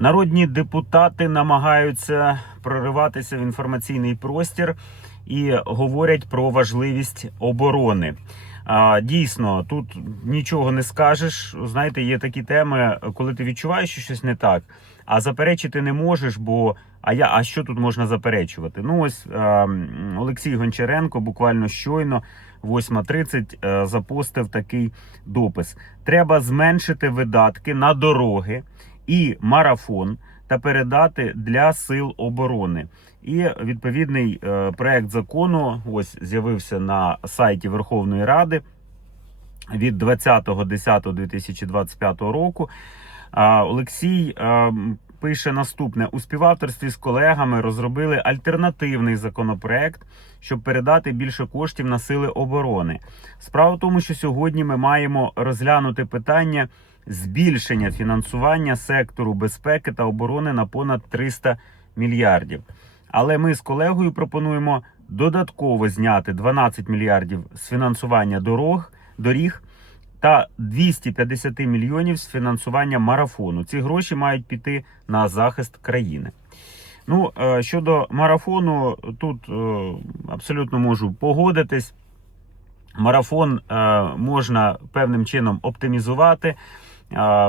Народні депутати намагаються прориватися в інформаційний простір і говорять про важливість оборони. Дійсно, тут нічого не скажеш. Знаєте, є такі теми, коли ти відчуваєш, що щось не так, а заперечити не можеш, бо а я а що тут можна заперечувати? Ну ось е, Олексій Гончаренко буквально щойно, 8.30, е, запостив такий допис: треба зменшити видатки на дороги і марафон та передати для сил оборони. І відповідний е, проект закону ось з'явився на сайті Верховної Ради від 20.10.2025 року. Олексій е, пише наступне: у співавторстві з колегами розробили альтернативний законопроект, щоб передати більше коштів на сили оборони. Справа в тому, що сьогодні ми маємо розглянути питання збільшення фінансування сектору безпеки та оборони на понад 300 мільярдів. Але ми з колегою пропонуємо додатково зняти 12 мільярдів з фінансування дорог, доріг та 250 мільйонів з фінансування марафону. Ці гроші мають піти на захист країни. Ну, е, щодо марафону, тут е, абсолютно можу погодитись. Марафон е, можна певним чином оптимізувати,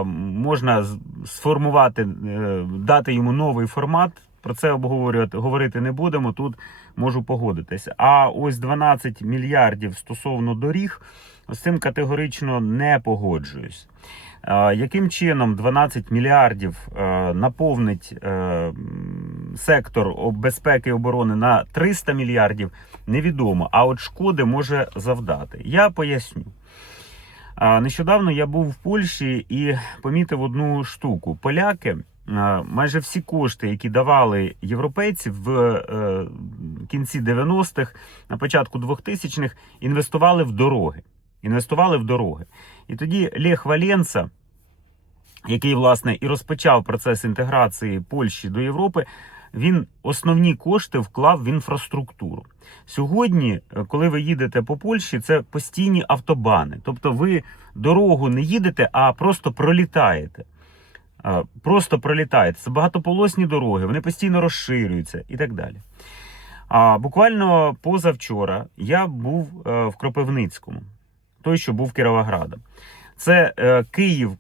можна сформувати, е, дати йому новий формат. Про це обговорювати говорити не будемо. Тут можу погодитися. А ось 12 мільярдів стосовно доріг, з цим категорично не погоджуюсь. Яким чином 12 мільярдів е, наповнить е, сектор безпеки і оборони на 300 мільярдів, невідомо. А от шкоди може завдати. Я поясню. Нещодавно я був в Польщі і помітив одну штуку. Поляки е, майже всі кошти, які давали європейці в е, кінці 90-х, на початку 2000-х, інвестували в дороги. Інвестували в дороги. І тоді Лех Валенса, який власне і розпочав процес інтеграції Польщі до Європи, він основні кошти вклав в інфраструктуру. Сьогодні, е, коли ви їдете по Польщі, це постійні автобани. Тобто ви дорогу не їдете, а просто пролітаєте. Е, Просто пролітаєте. Це багатополосні дороги, вони постійно розширюються і так далі. А буквально позавчора я був е, в Кропивницькому, той, що був Кіровоградом. Це Київ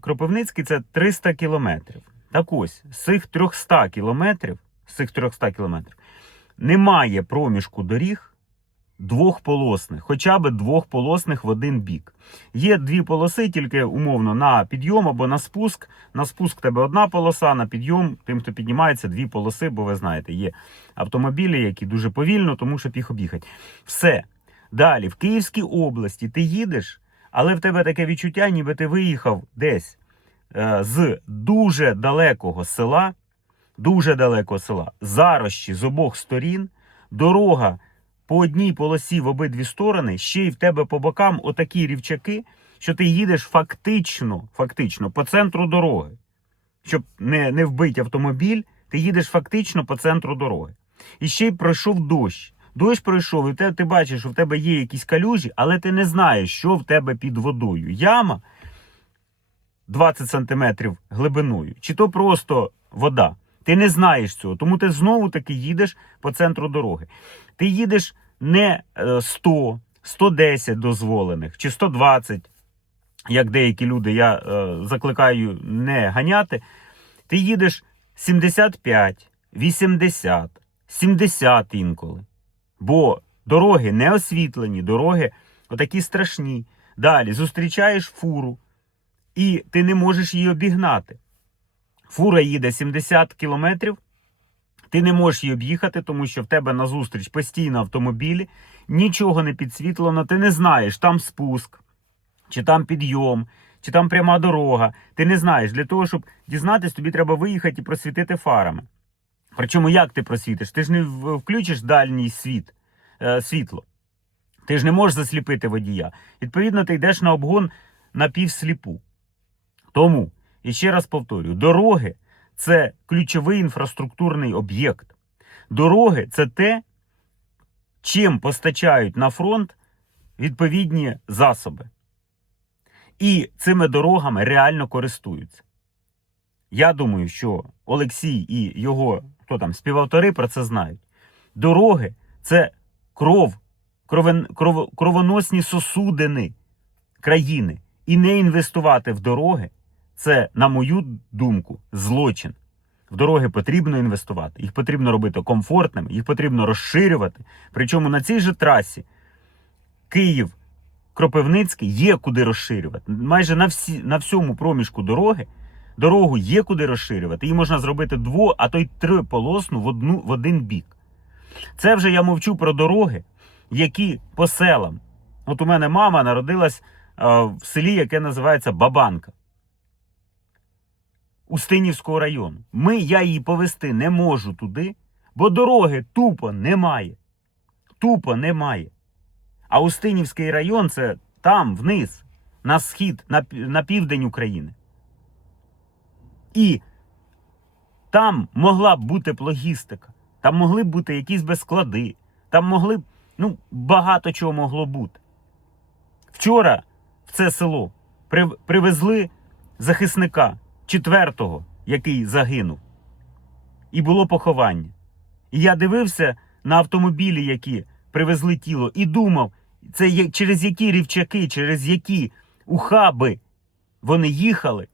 Кропивницький, це 300 кілометрів. Так ось, з цих 300 кілометрів, з цих 300 кілометрів немає проміжку доріг двохполосних, хоча б двохполосних в один бік. Є дві полоси, тільки умовно на підйом або на спуск. На спуск тебе одна полоса, на підйом, тим, хто піднімається, дві полоси, бо ви знаєте, є автомобілі, які дуже повільно, тому щоб їх об'їхати. Все. Далі, в Київській області ти їдеш, але в тебе таке відчуття, ніби ти виїхав десь з дуже далекого села, дуже далекого села, зарощі з обох сторін, дорога по одній полосі в обидві сторони, ще й в тебе по бокам отакі рівчаки, що ти їдеш фактично, фактично по центру дороги. Щоб не, не вбити автомобіль, ти їдеш фактично по центру дороги. І ще й пройшов дощ. Дощ пройшов, і те- ти бачиш, що в тебе є якісь калюжі, але ти не знаєш, що в тебе під водою. Яма 20 сантиметрів глибиною, чи то просто вода. Ти не знаєш цього, тому ти знову таки їдеш по центру дороги. Ти їдеш не е, 100, 110 дозволених чи 120, як деякі люди, я е, закликаю не ганяти. Ти їдеш 75, 80, 70 інколи. Бо дороги не освітлені, дороги отакі страшні. Далі зустрічаєш фуру, і ти не можеш її обігнати. Фура їде 70 кілометрів, ти не можеш її об'їхати, тому що в тебе назустріч постійно автомобілі, нічого не підсвітлено, ти не знаєш, там спуск, чи там підйом, чи там пряма дорога. Ти не знаєш. Для того, щоб дізнатись, тобі треба виїхати і просвітити фарами. Причому як ти просвітиш? Ти ж не включиш дальній світ, е, світло. Ти ж не можеш засліпити водія. Відповідно, ти йдеш на обгон на півсліпу. Тому, і ще раз повторюю, дороги це ключовий інфраструктурний об'єкт. Дороги це те, чим постачають на фронт відповідні засоби. І цими дорогами реально користуються. Я думаю, що Олексій і його хто там, співавтори про це знають. Дороги це кров, кровен, кров, кровоносні сосудини країни. І не інвестувати в дороги це, на мою думку, злочин. В дороги потрібно інвестувати, їх потрібно робити комфортними, їх потрібно розширювати. Причому на цій же трасі Київ. Кропивницький є куди розширювати. Майже на всі на всьому проміжку дороги дорогу є куди розширювати. Її можна зробити дво, а то й триполосну в одну в один бік. Це вже я мовчу про дороги, які по селам. От у мене мама народилась е, в селі, яке називається Бабанка. Устинівського району. Ми, я її повести не можу туди, бо дороги тупо немає. Тупо немає. А Устинівський район це там, вниз, на схід, на, на південь України. І там могла б бути б логістика, там могли б бути якісь би склади, там могли б, ну, багато чого могло бути. Вчора в це село привезли захисника четвертого, який загинув. І було поховання. І я дивився на автомобілі, які привезли тіло, і думав, це через які рівчаки, через які ухаби вони їхали.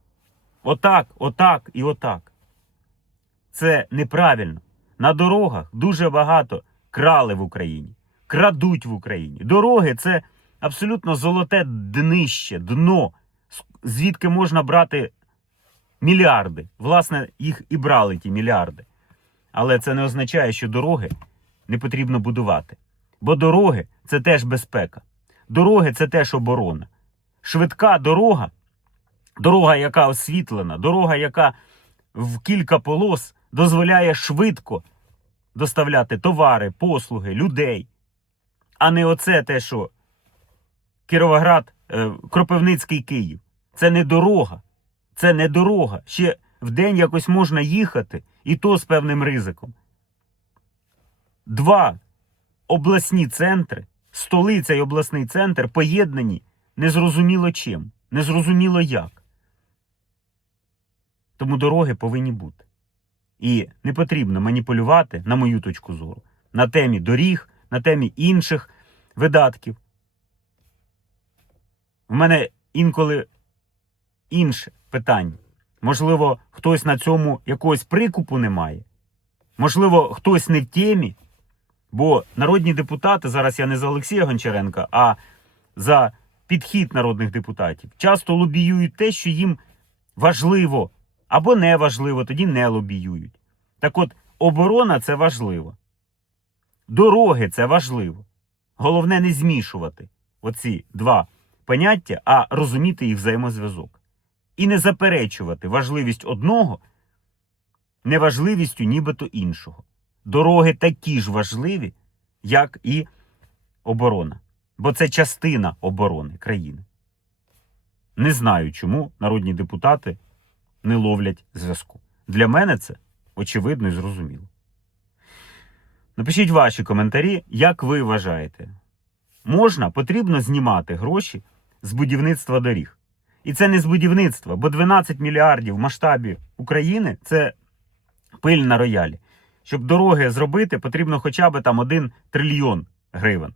Отак, отак і отак. Це неправильно. На дорогах дуже багато крали в Україні, крадуть в Україні. Дороги це абсолютно золоте днище, дно, звідки можна брати мільярди. Власне, їх і брали ті мільярди. Але це не означає, що дороги не потрібно будувати. Бо дороги це теж безпека. Дороги це теж оборона. Швидка дорога, дорога, яка освітлена, дорога, яка в кілька полос дозволяє швидко доставляти товари, послуги, людей. А не оце те, що Кіровоград, е, Кропивницький Київ. Це не дорога. Це не дорога. Ще в день якось можна їхати, і то з певним ризиком. Два обласні центри, столиця і обласний центр поєднані незрозуміло чим, незрозуміло як. Тому дороги повинні бути. І не потрібно маніпулювати, на мою точку зору, на темі доріг, на темі інших видатків. В мене інколи інше питання. Можливо, хтось на цьому якогось прикупу не має. Можливо, хтось не в темі. Бо народні депутати, зараз я не за Олексія Гончаренка, а за підхід народних депутатів, часто лобіюють те, що їм важливо або не важливо, тоді не лобіюють. Так от, оборона це важливо. Дороги це важливо. Головне не змішувати оці два поняття, а розуміти їх взаємозв'язок. І не заперечувати важливість одного неважливістю нібито іншого. Дороги такі ж важливі, як і оборона. Бо це частина оборони країни. Не знаю, чому народні депутати не ловлять зв'язку. Для мене це очевидно і зрозуміло. Напишіть ваші коментарі, як ви вважаєте, можна, потрібно знімати гроші з будівництва доріг. І це не з будівництва, бо 12 мільярдів в масштабі України це пиль на роялі. Щоб дороги зробити, потрібно хоча б там 1 трильйон гривень.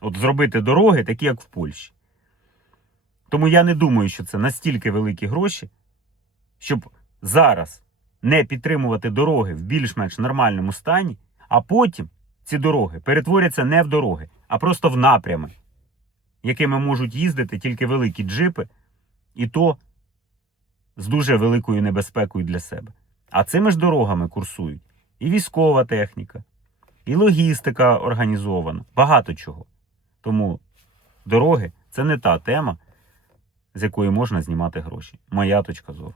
От зробити дороги, такі як в Польщі. Тому я не думаю, що це настільки великі гроші, щоб зараз не підтримувати дороги в більш-менш нормальному стані, а потім ці дороги перетворяться не в дороги, а просто в напрями, якими можуть їздити тільки великі джипи, і то з дуже великою небезпекою для себе. А цими ж дорогами курсують і військова техніка, і логістика організована, багато чого. Тому дороги це не та тема, з якої можна знімати гроші. Моя точка зору.